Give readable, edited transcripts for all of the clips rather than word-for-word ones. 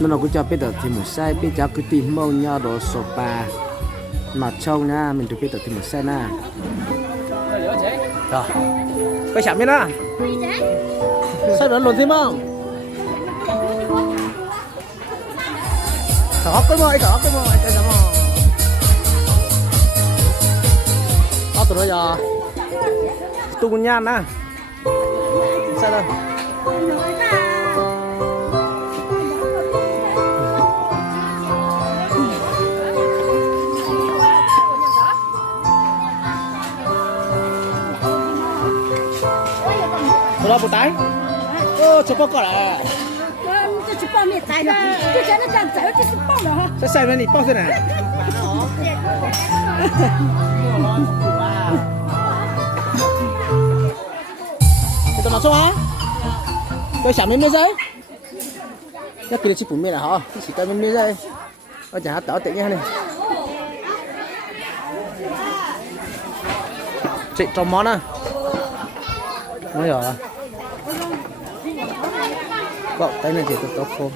nó cũng cho biết được thì một sai biết cho cứ tìm mâu nhau đồ sổ bà mặt trâu nha mình được biết được thì một sai na rồi cái chạm biết đó sao đó lồn thêm không thỏ cái mồi cái gì mà tụi nó giờ tu con nhan á sao đâu tụi nó bù tái ô chụp bao cỏ lại这是泡面菜的，就像那这样子，这是泡的哈。这下面你抱着呢。你怎么做啊？有小面面噻？那给你去补面了哈，一起带面面噻。我讲下倒点下呢。这做么呢？没有啊。Cậu tay này chỉ được tốt không?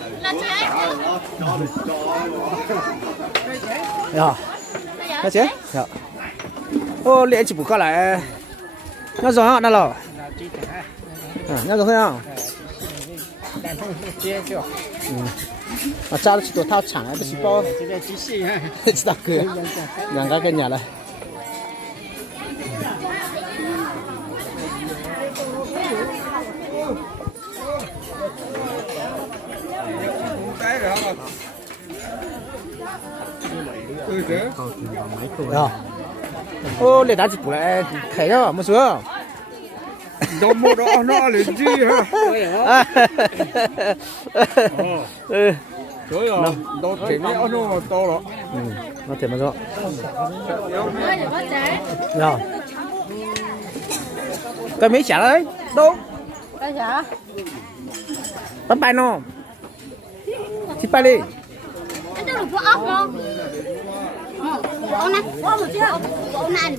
Dạ. Nó chứ? Dạ. Ô, liệu chỉ bù qua lại. Nó rồi hả? Nó lò. Nó rồi không? Mà cha nó chỉ tổ thao chẳng ấy, nó chỉ bao. Chỉ đặt cửa. Nhàng cái nhà này. Ô, để đá chỉ bù lại khẩy đó, một số. Đó một đó nó là gì hả? Trời ơi, đó thì nó to rồi. Nó thì mà rõ. Rồi. Cái mấy chả đấy, đâu? Cái chả? Bắn bay nó. Thịt bay đi. Cái đó là của ốc không? Ốc này, ốc một chứ, ốc này.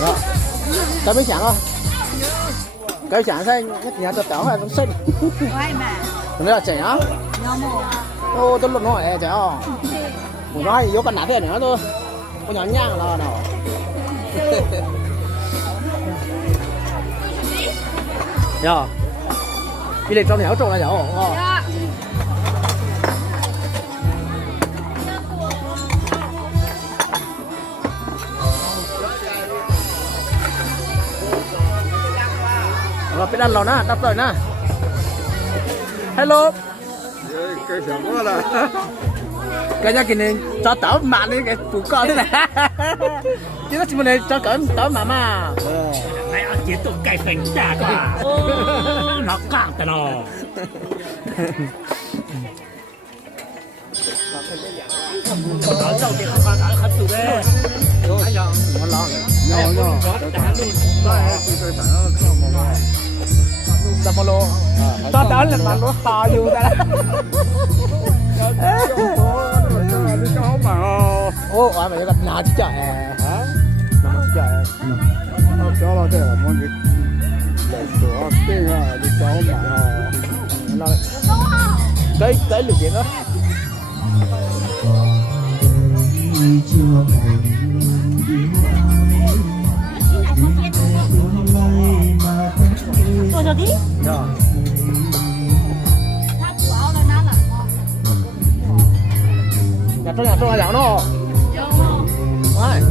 Đó. Cái mấy chả không? Cái chả xanh, nhất nhà tôi táo hay cũng xinh. Nó là chả nhá. Ô, tôi luận hỏi chả không? Một nói vô cần nát thế nữa thôi. Có nhỏ nhang là nào. Dạ. Đi lên trong này áo trộn là dạ không? Rồi biết ăn lò nè, đắp rồi nè. Hello. Cái gì quá là. Cái nhà kia này cho tao mạng đi cái phụ con thế này. Chứ nó chỉ muốn cho cỡ tao mà mà. Này ăn chế tụng cải phình chả cả. Nó cạn tại nó. Còn đó dầu thì không phải khát tù đấy. Anh giờ nó lo Nhỏ nhỏ. Đập một lô. Cho tao lên mặt nó to vô ta. Cháu mà. Ô, ai mày gặp nhà chứ trời. Hả? Nằm chứ trời. Cháu là thế là món gì? Để sửa tiếng à, đi cháu mà. Cái lửa điện đó. Tôi cho tí. Dạ. Nhà trong là dạo nó. Đấy.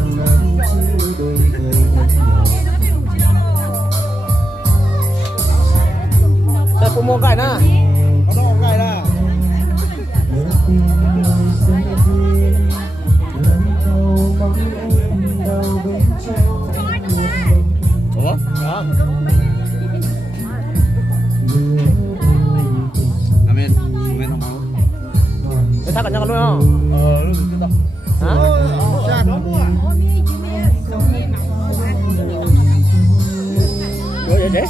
Đây phụ mua cái nè. Có đó cái nè. Ủa? Đó. Amen không máu. Cái thác cả nhau luôn không? Lúc rồi đó. Hả? Dạ đó mua. Ủa vậy đấy?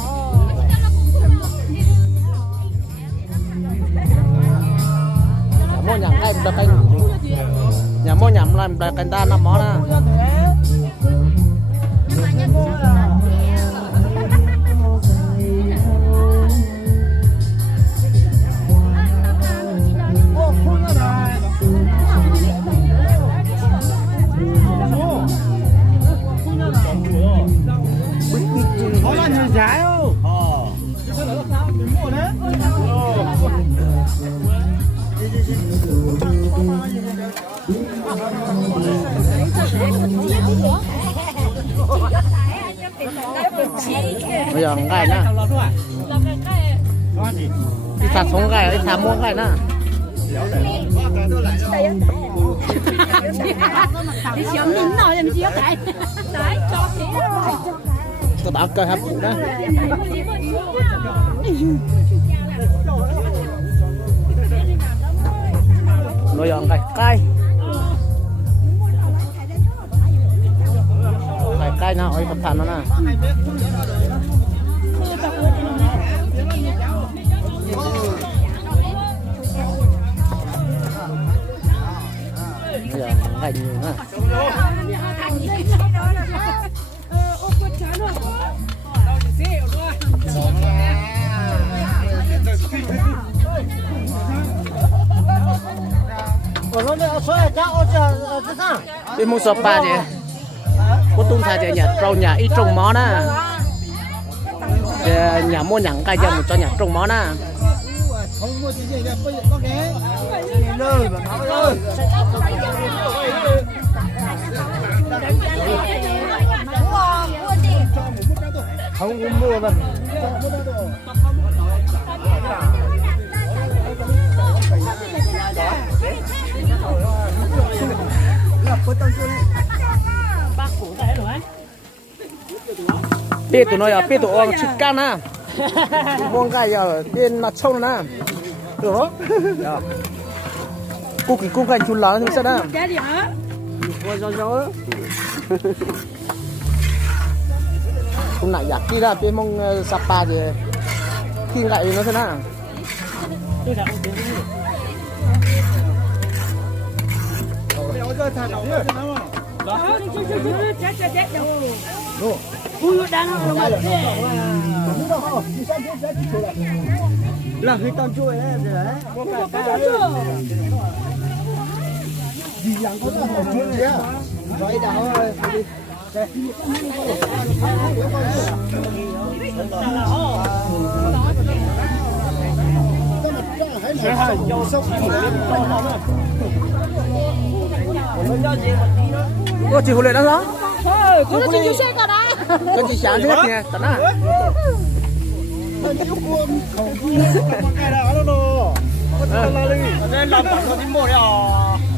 làm đại canh đa năm món nè bây giờ gai nè đi thả sống gai đi thả muỗng gai nè你想點啊？你唔知一解，仔作死啦！ tôi bảo cơ hấp phụ đó nó dọn gai cay gai cay nào ơi thằng nó nè giờ gai nhiều nè đi mua sập ba chị có tung thà chị nhà trâu nhà ít trồng món á nhà mua nhặng cây cho một cho nhà trồng món á không có mua mà biết tụi nó giờ biết tụi ông chích can á muông gai giờ bên mặt sông nè được đó cung cành chun lá thì sao đó cũng lại giặt đi ra bên mong sapa thì khi lại nó thế nào là cái con chuối đấy gì dạng có con chuối đấy vậy đào ơi cô chị hồi lệ đó đó Cô nó chỉ xe cả đấy. cô chị sáng hết nè tận á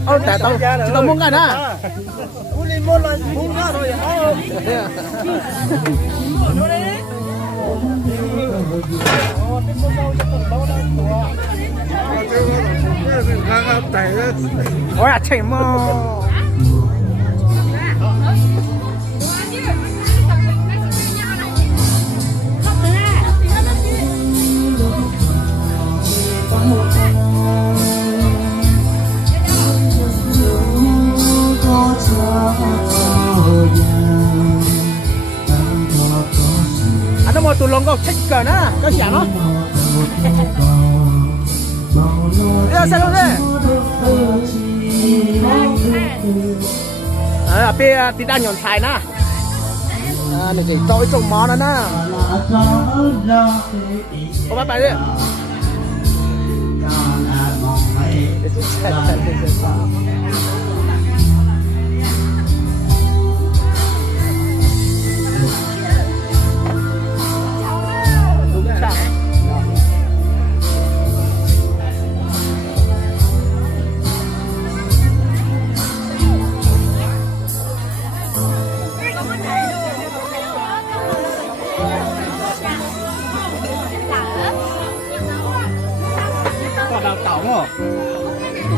ô tại tao muốn cái đó ôi à chạy mò anh nó mua tụi lông có thích cờ nữa có chả nó đây sao đây à bây thì đang nhọn xài nè này chỉ tôi trồng món đó nè có bắt bài đi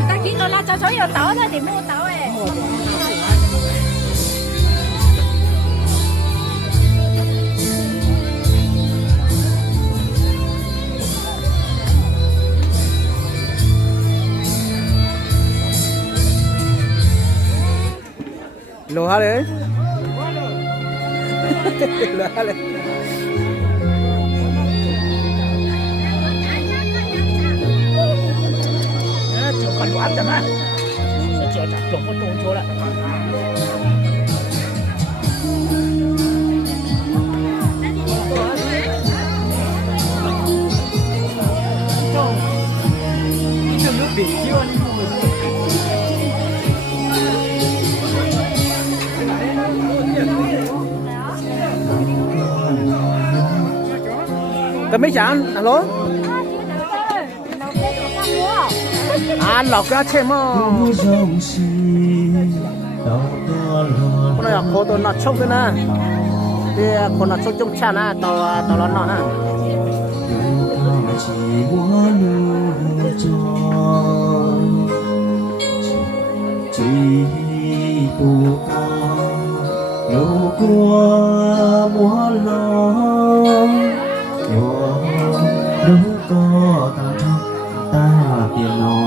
Ta chỉ là cho số giờ tỏi thôi thì mua tỏi ấy. lúa hả đấy lúa hả đấy就很软的嘛，这咋总不动作了？ Tao mấy chán alo à lọc ra thêm mà con này là cô tôi nọ chốc thế nè đi con nọ chốc trong cha nè tao nó nè lũ qua múa lo lũ có tao trong ta tiền nó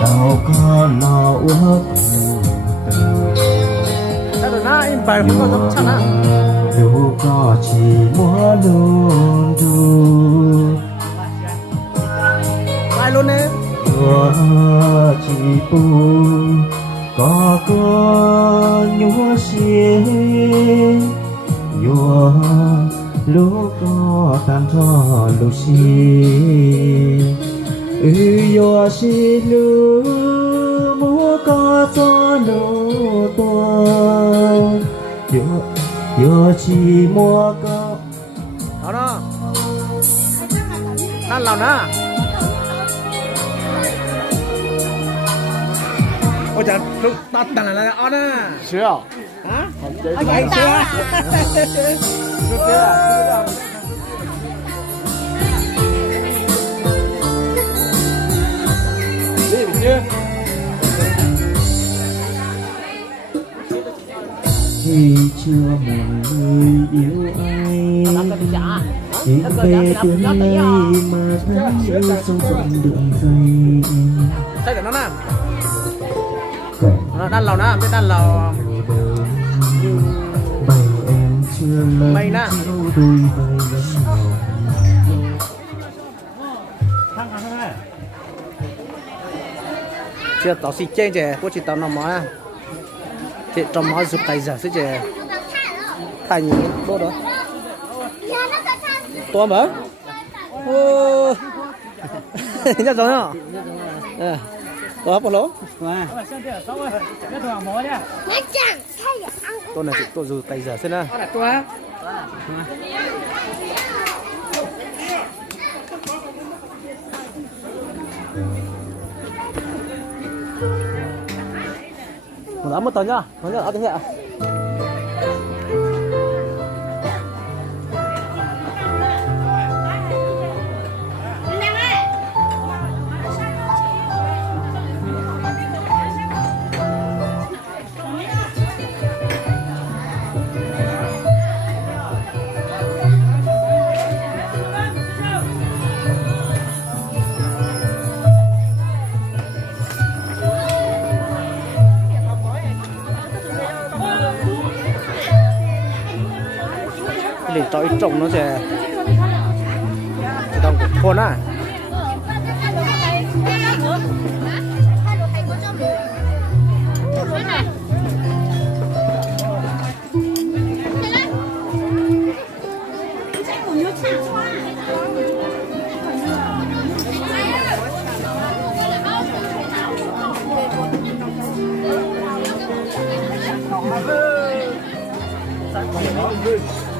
tao có lo ước tao được na in bài không có giống cha nè lũ có chỉ múa luôn du ai luôn nè chỉ bu có nhúa xie nhúa lúc có tan cho lúc xie nhúa xie lu múa có cho nụ tua nhúa chỉ múa có đó đó ăn lòng nè ôi trời lúc tao tặng là on á chưa hả anh ấy chưa đi chưa khi chưa một người yêu ai đến về tương lai mà vẫn yêu sâu rộng đường dây đây là nó nè nó đan lầu nè biết đan lầu bày em chưa lớn mày nè đôi vai vẫn màu chưa tao xí chơi chứ cô chỉ tao nằm mà chị trong máu giúp tay giờ chứ chứ tay nhiều đô đó to mà ô nhớ rồi nhá to hấp lố tôi này tôi dù tay giờ xem nào một lắm một tờ nhá nó nhớ ở thế ạ để cho ít trồng nó sẽ đồng con á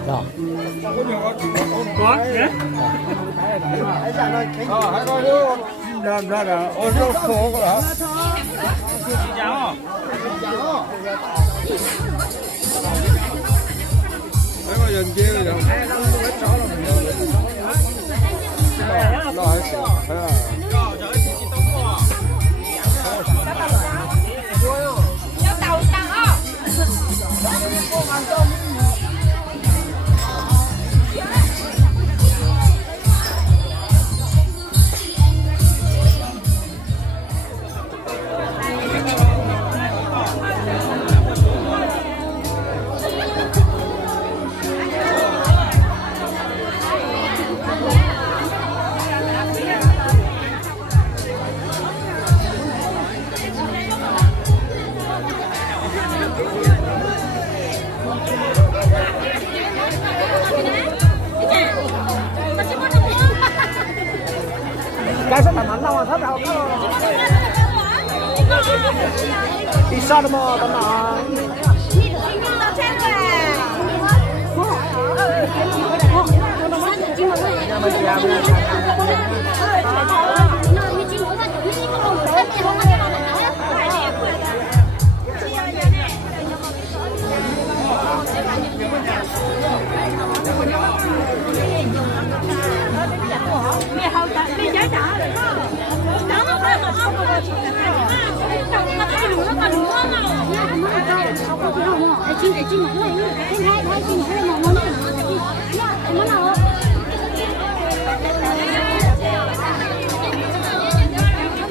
đó có nhé làm ra là ô tô khổ hả? cháu Đấy mà dần kia rồi nó hay sợ thế à? sao đâu mà tao nào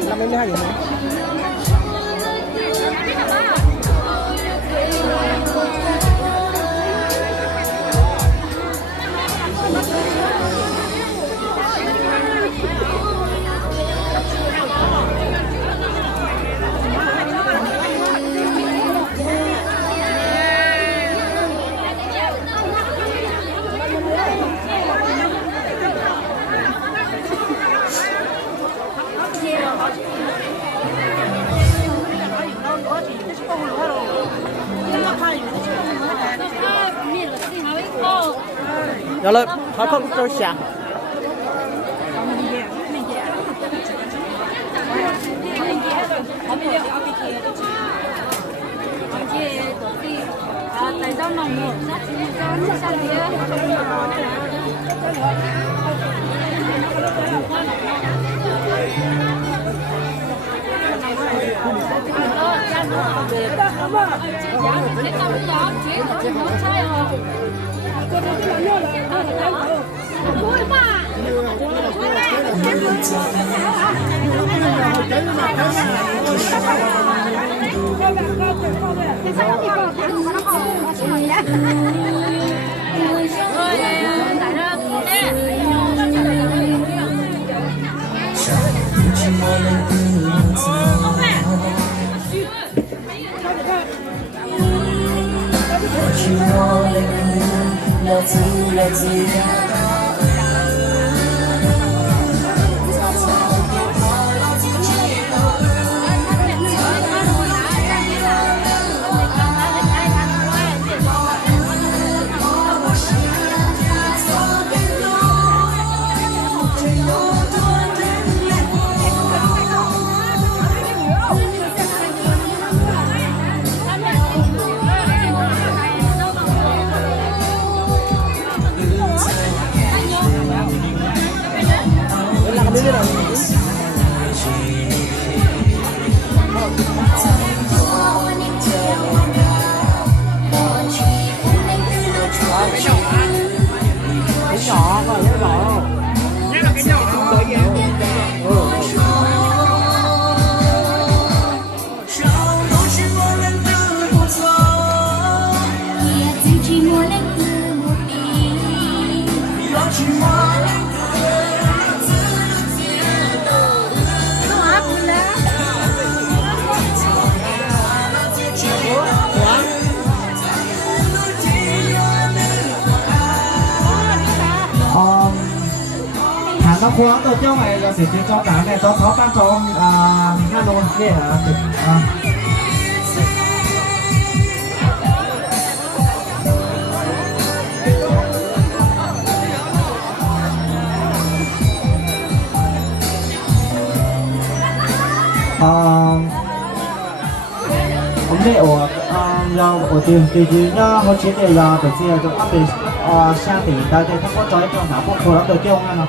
làm em hai gì nữa rồi lên thôi không tôi sạc tại sao mà một sát chỉ có sao nó khoáng tôi cho mày là sẽ cho cả này cho khó khăn cho hai luôn để vấn đề ở do ở tiền thì nhá họ chỉ để là đầu tiên cho áp để sang thì đại thể nó có cho nó không phù hợp được chưa anh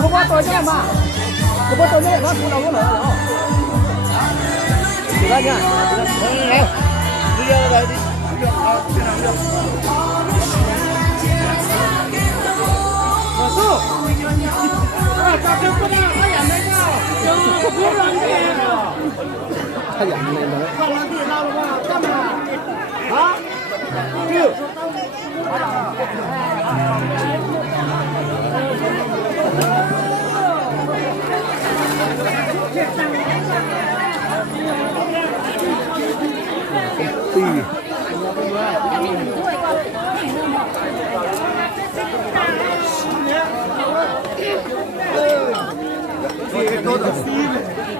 không có tôi chứ em mà không có tôi như vậy nó không đâu có nữa được ra nha đi ra đây đi thay giảm này mà hả chưa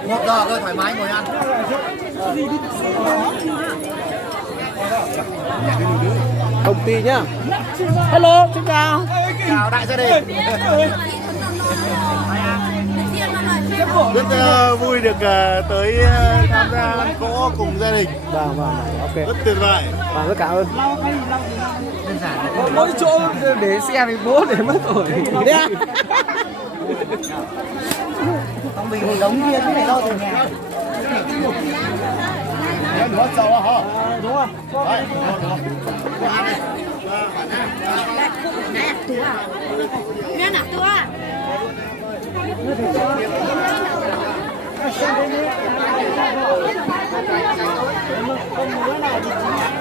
một giờ thôi thoải mái ngồi ăn. công ty nhá. Hello, xin chào. Chào đại gia đình. Rất vui được tới tham gia ăn cỗ cùng gia đình. Vâng, ok. Rất tuyệt vời. Vâng, rất cảm ơn. Mỗi chỗ để xe thì bố để mất tuổi. Đấy à? Không bị một đống kia chứ này đâu từ nhà. Em mất dầu à hả? Đúng không? Đấy, Nghe nạp tua.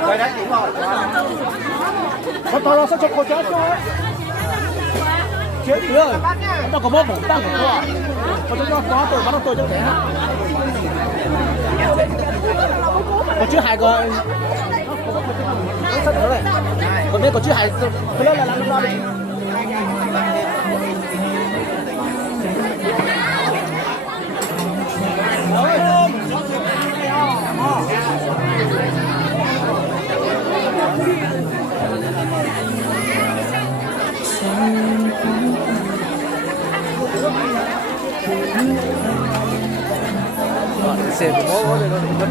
quay đấy đúng rồi. Nó sẽ cho cô chết cho. Chết rồi. Nó có bố bổng tăng của cô. Còn chúng nó có tôi bắt tôi cho thế hả? Còn chứ hai cái nó sắp nữa rồi. Còn biết còn chứ hai cái đó là làm nó đi. Xe của bố đây nó vẫn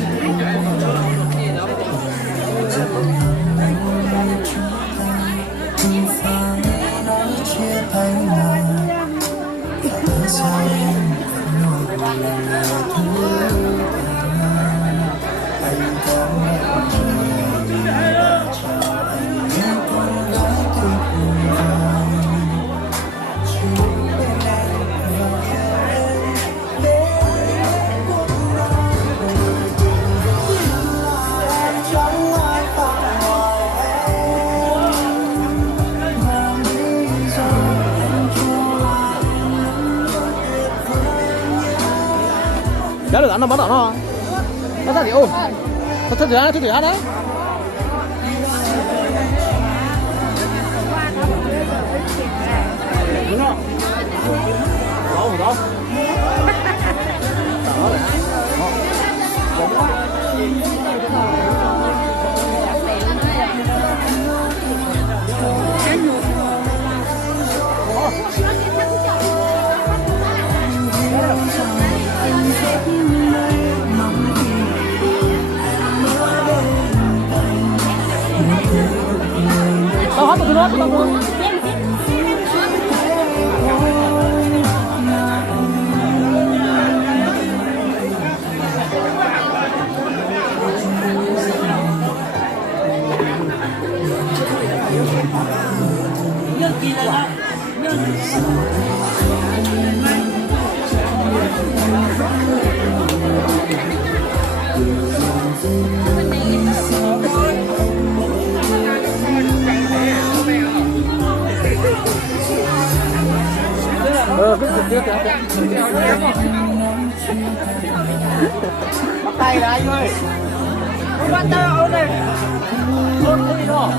đã được ăn nó bắt đầu nó ra thì ô thật thử ăn đấy đúng không đó tao hát một cái nốt tao muốn cứ tiếp bắt tay là anh ơi bắt tay ơi này không đi đâu